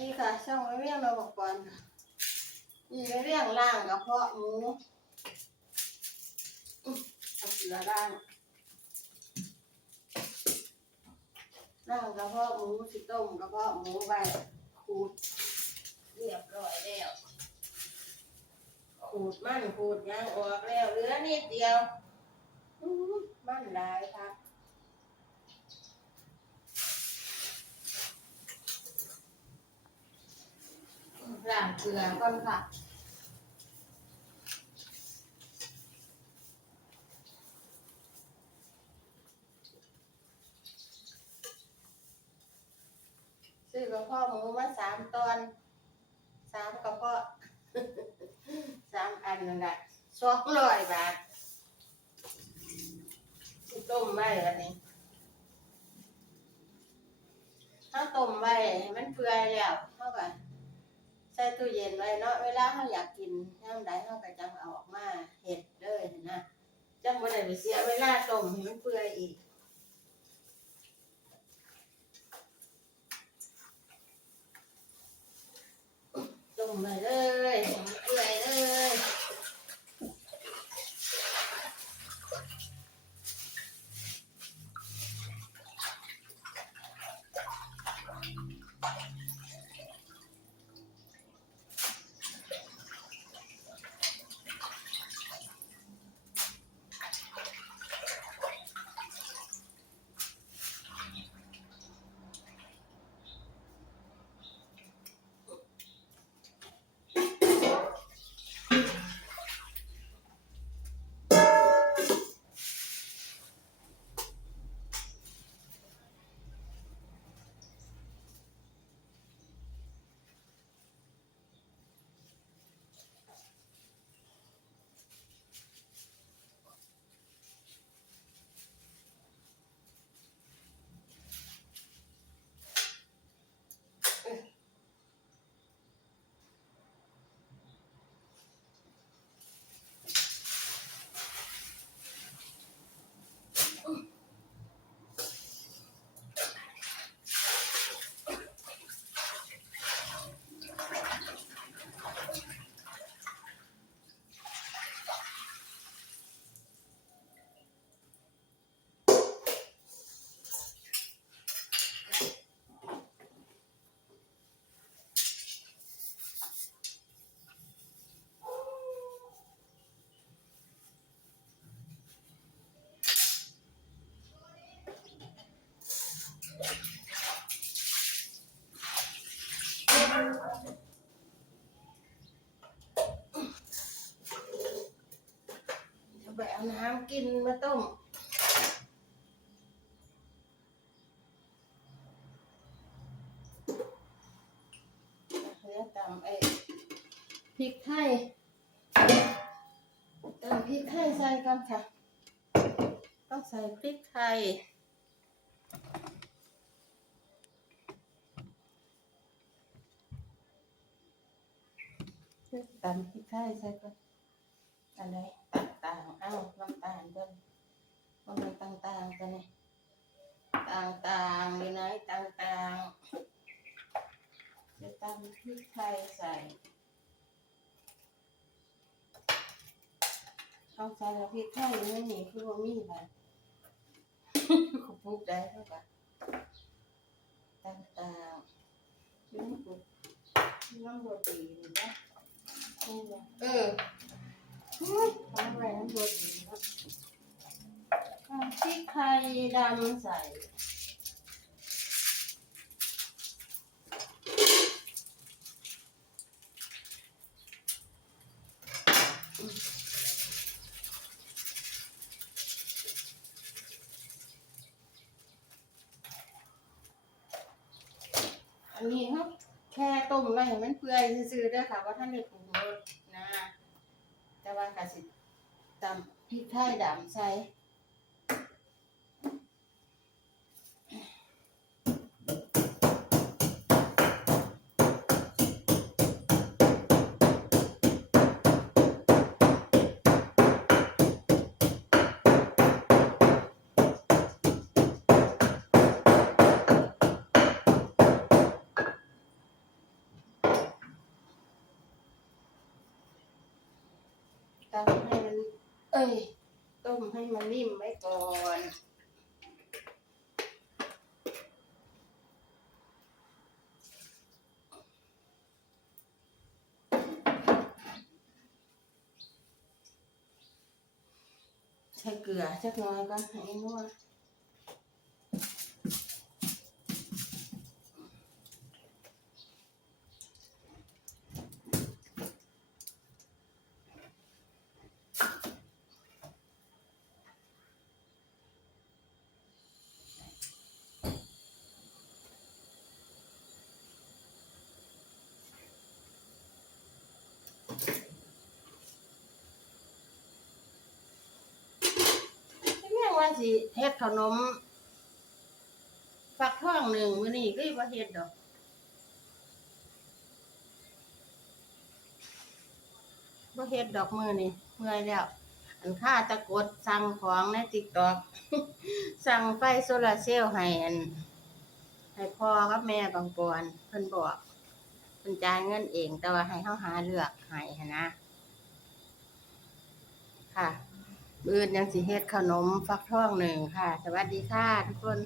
ดีค่ะ ช่องไม่เรียงเราบอกก่อนค่ะมีไม่เรียงล่างกระเพาะหมูเอาเสือล่างล่างกระเพาะหมูสิต้มกระเพาะหมูไปขูด เรียบร้อยแล้วขูดมันขูดยางออกแล้วเหลือนิดเดียว มันหลายค่ะ ล้างเกลือก่อนค่ะซื้อกระเพาะหมูมาสามตอนสามกระเพาะสามอันนั่นแหละสองร้อยบาทต้มไว้แบบนี้ถ้าต้มไว้มันเปื่อยแล้ว ส่ตู้เย็นไว้เนาะเวลาเราอยากกินยามใดเราก็จังเอาออกมาเห็ดเลยนะจังบ่ได้ไปเสียเวลาต้มให้มันเปื่อยอีก เอาน้ำกินมาต้มเนื้อตำไอ้พริกไทยตำพริกไทยใส่กันค่ะ ต้องใส่พริกไทยตำพริกไทยใส่ก่อนอะไร ต่างๆเอ้าน้ำตาลก่อนว่ามันต่างๆกันนี่ต่างๆอยู่ไหนต่างๆจะตำพริกไทยใส่เอาใส่แล้วพริกไทยอยู่ในนี่คือว่ามีค่ะเขาปลูกได้เท่ากับต่างๆอยู่นปลูกน้ำโรตีนี่นะเออ ทำอะไรน้ำโดดดีนะพริกไทยดำใส่อันนี้ครับแค่ต้มไว้ให้มันเปื่อยซื่อๆด้อค่ะว่าท่านได้ปรุงรสนะ แต่ว่ากะสิ ตำพริกไทยดำใส่ อ้ย ต้มให้มันนิ่มไว้ก่อนใช้เกลือสักหน้อยก็ให้นวดม่ว่า สิเฮ็ดขนมฟักทองหนึ่งมื้อนี้ก็บ่เฮ็ดดอกบ่เฮ็ดดอกมื้อนี้เมื่อยแล้ว อันค่าตะกดสั่งของใน TikTok สั่งไฟโซลาร์เซลล์ให้อันให้พ่อกับแม่บางปอนเพิ่นบอกเพิ่นจ่ายเงินเอง แต่ว่าให้เฮาหาเลือกให้นะค่ะ มื่ออื่นยังสิเฮ็ดขนมฟักทองหนึ่งค่ะ สวัสดีค่ะทุกคน